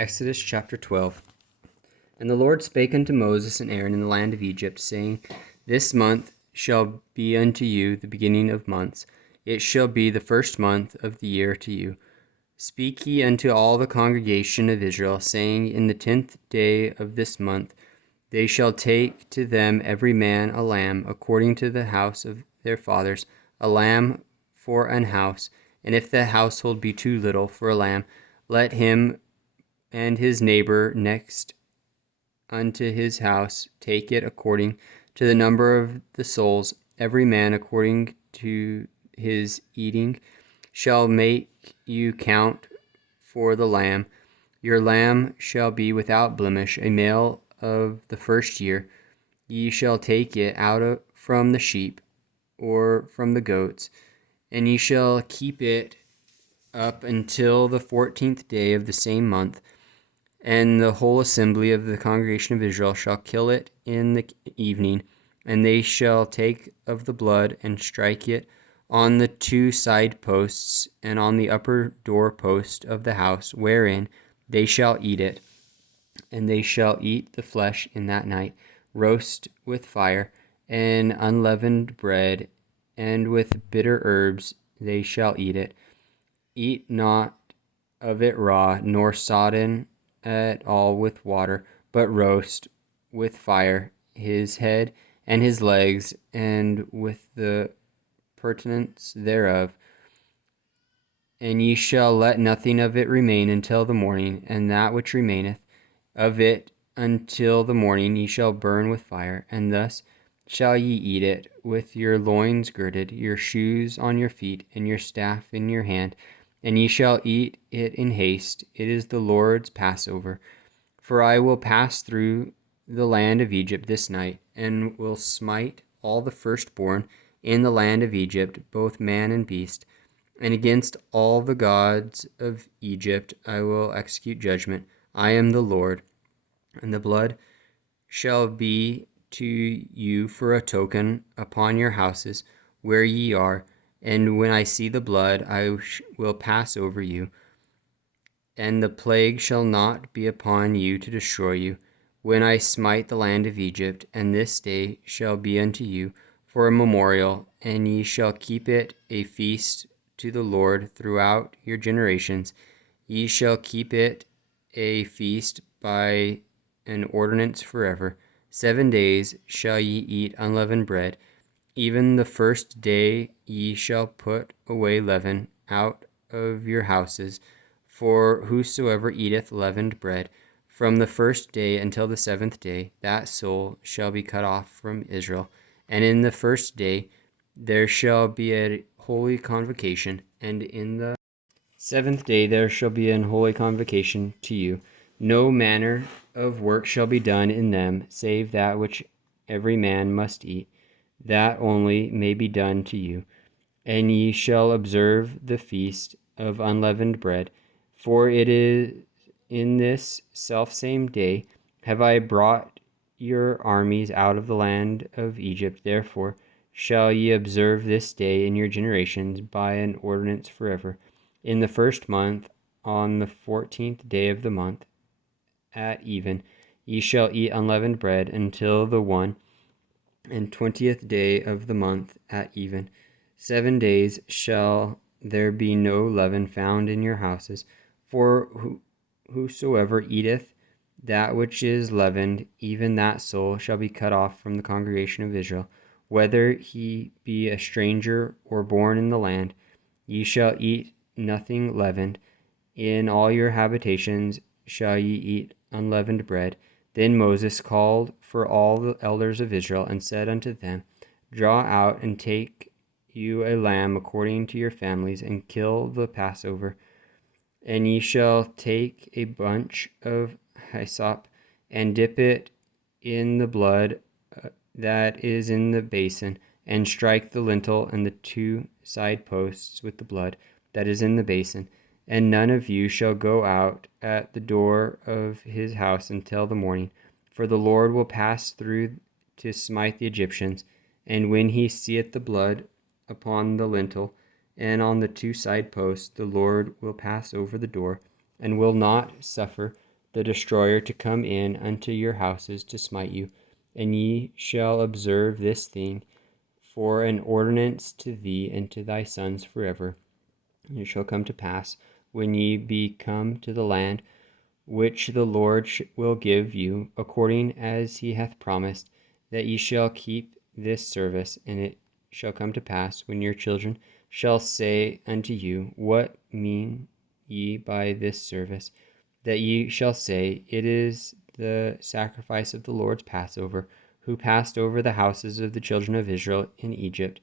Exodus chapter 12. And the Lord spake unto Moses and Aaron in the land of Egypt, saying, This month shall be unto you the beginning of months. It shall be the first month of the year to you. Speak ye unto all the congregation of Israel, saying, In the 10th day of this month they shall take to them every man a lamb, according to the house of their fathers, a lamb for an house. And if the household be too little for a lamb, let him and his neighbor next unto his house take it according to the number of the souls. Every man according to his eating shall make you count for the lamb. Your lamb shall be without blemish, a male of the first year. Ye shall take it out from the sheep or from the goats, and ye shall keep it up until the 14th day of the same month. And the whole assembly of the congregation of Israel shall kill it in the evening, and they shall take of the blood and strike it on the two side posts and on the upper door post of the house, wherein they shall eat it. And they shall eat the flesh in that night, roast with fire, and unleavened bread, and with bitter herbs they shall eat it. Eat not of it raw, nor sodden at all with water, but roast with fire his head and his legs, and with the purtenance thereof. And ye shall let nothing of it remain until the morning, and that which remaineth of it until the morning ye shall burn with fire. And thus shall ye eat it, with your loins girded, your shoes on your feet, and your staff in your hand. And ye shall eat it in haste. It is the Lord's Passover. For I will pass through the land of Egypt this night, and will smite all the firstborn in the land of Egypt, both man and beast. And against all the gods of Egypt I will execute judgment. I am the Lord. And the blood shall be to you for a token upon your houses where ye are. And when I see the blood, I will pass over you. And the plague shall not be upon you to destroy you, when I smite the land of Egypt. And this day shall be unto you for a memorial, and ye shall keep it a feast to the Lord throughout your generations. Ye shall keep it a feast by an ordinance forever. 7 days shall ye eat unleavened bread. Even the first day ye shall put away leaven out of your houses. For whosoever eateth leavened bread from the first day until the 7th day, that soul shall be cut off from Israel. And in the first day there shall be a holy convocation, and in the 7th day there shall be an holy convocation to you. No manner of work shall be done in them, save that which every man must eat. That only may be done to you. And ye shall observe the feast of unleavened bread, for it is in this selfsame day have I brought your armies out of the land of Egypt. Therefore shall ye observe this day in your generations by an ordinance forever. In the first month, on the 14th day of the month, at even, ye shall eat unleavened bread until the 21st day of the month at even. 7 days shall there be no leaven found in your houses. For whosoever eateth that which is leavened, even that soul shall be cut off from the congregation of Israel, whether he be a stranger or born in the land. Ye shall eat nothing leavened. In all your habitations shall ye eat unleavened bread. Then Moses called for all the elders of Israel, and said unto them, Draw out and take you a lamb according to your families, and kill the Passover. And ye shall take a bunch of hyssop, and dip it in the blood that is in the basin, and strike the lintel and the two side posts with the blood that is in the basin. And none of you shall go out at the door of his house until the morning, for the Lord will pass through to smite the Egyptians. And when he seeth the blood upon the lintel and on the two side posts, the Lord will pass over the door, and will not suffer the destroyer to come in unto your houses to smite you. And ye shall observe this thing for an ordinance to thee and to thy sons forever. And it shall come to pass, when ye be come to the land which the Lord will give you, according as he hath promised, that ye shall keep this service. And it shall come to pass, when your children shall say unto you, What mean ye by this service? That ye shall say, It is the sacrifice of the Lord's Passover, who passed over the houses of the children of Israel in Egypt,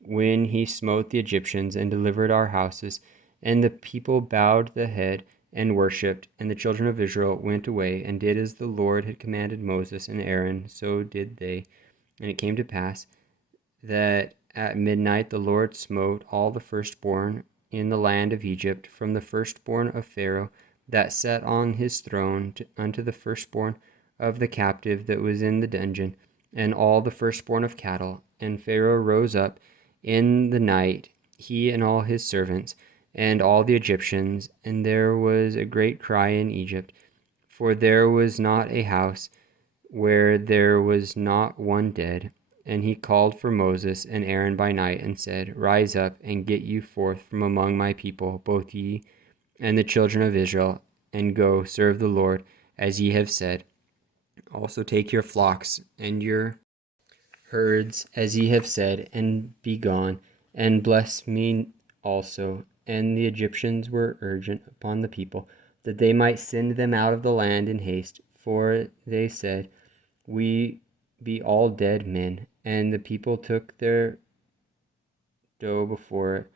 when he smote the Egyptians and delivered our houses. And the people bowed the head and worshipped, and the children of Israel went away and did as the Lord had commanded Moses and Aaron, so did they. And it came to pass that at midnight the Lord smote all the firstborn in the land of Egypt, from the firstborn of Pharaoh that sat on his throne unto the firstborn of the captive that was in the dungeon, and all the firstborn of cattle. And Pharaoh rose up in the night, he and all his servants, and all the Egyptians, and there was a great cry in Egypt, for there was not a house where there was not one dead. And he called for Moses and Aaron by night, and said, Rise up, and get you forth from among my people, both ye and the children of Israel, and go serve the Lord, as ye have said. Also take your flocks and your herds, as ye have said, and be gone, and bless me also. And the Egyptians were urgent upon the people, that they might send them out of the land in haste, for they said, We be all dead men. And the people took their dough before it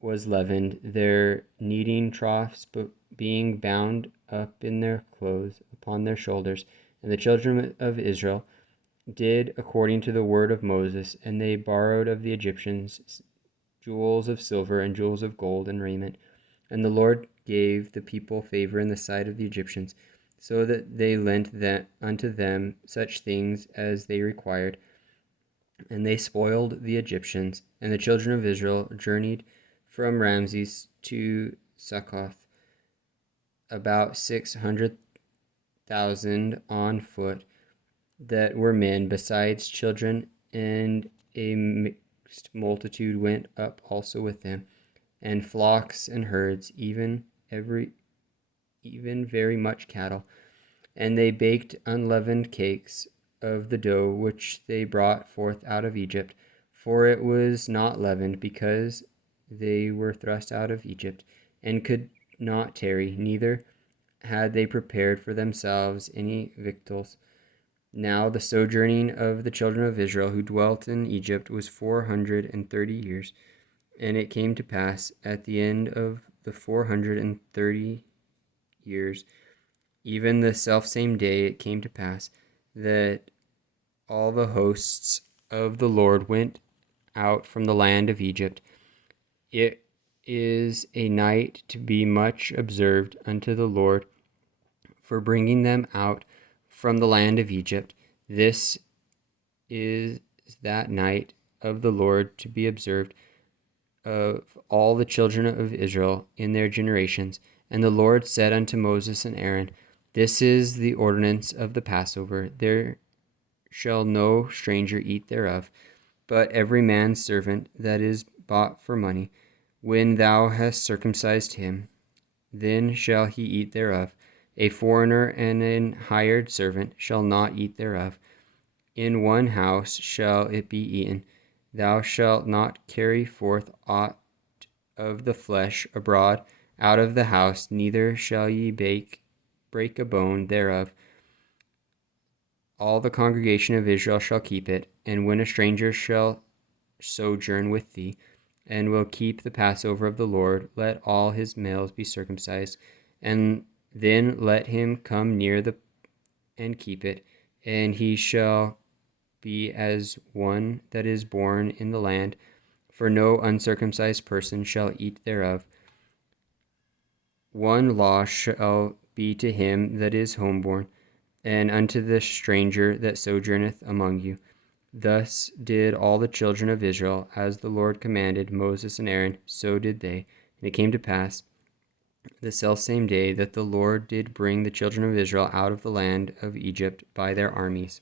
was leavened, their kneading troughs being bound up in their clothes upon their shoulders. And the children of Israel did according to the word of Moses, and they borrowed of the Egyptians jewels of silver and jewels of gold and raiment. And the Lord gave the people favor in the sight of the Egyptians, so that they lent unto them such things as they required. And they spoiled the Egyptians. And the children of Israel journeyed from Ramses to Succoth, about 600,000 on foot, that were men, besides children, and a mixed multitude went up also with them, and flocks and herds, even very much cattle. And they baked unleavened cakes of the dough which they brought forth out of Egypt, for it was not leavened, because they were thrust out of Egypt, and could not tarry, neither had they prepared for themselves any victuals. Now the sojourning of the children of Israel who dwelt in Egypt was 430 years. And it came to pass at the end of the 430 years, even the selfsame day, it came to pass that all the hosts of the Lord went out from the land of Egypt. It is a night to be much observed unto the Lord, for bringing them out from the land of Egypt. This is that night of the Lord to be observed of all the children of Israel in their generations. And the Lord said unto Moses and Aaron, This is the ordinance of the Passover. There shall no stranger eat thereof, but every man's servant that is bought for money. When thou hast circumcised him, then shall he eat thereof. A foreigner and an hired servant shall not eat thereof. In one house shall it be eaten. Thou shalt not carry forth aught of the flesh abroad out of the house, neither shall ye break a bone thereof. All the congregation of Israel shall keep it. And when a stranger shall sojourn with thee, and will keep the Passover of the Lord, let all his males be circumcised, and then let him come near and keep it, and he shall be as one that is born in the land, for no uncircumcised person shall eat thereof. One law shall be to him that is homeborn, and unto the stranger that sojourneth among you. Thus did all the children of Israel, as the Lord commanded Moses and Aaron, so did they. And it came to pass the selfsame day that the Lord did bring the children of Israel out of the land of Egypt by their armies.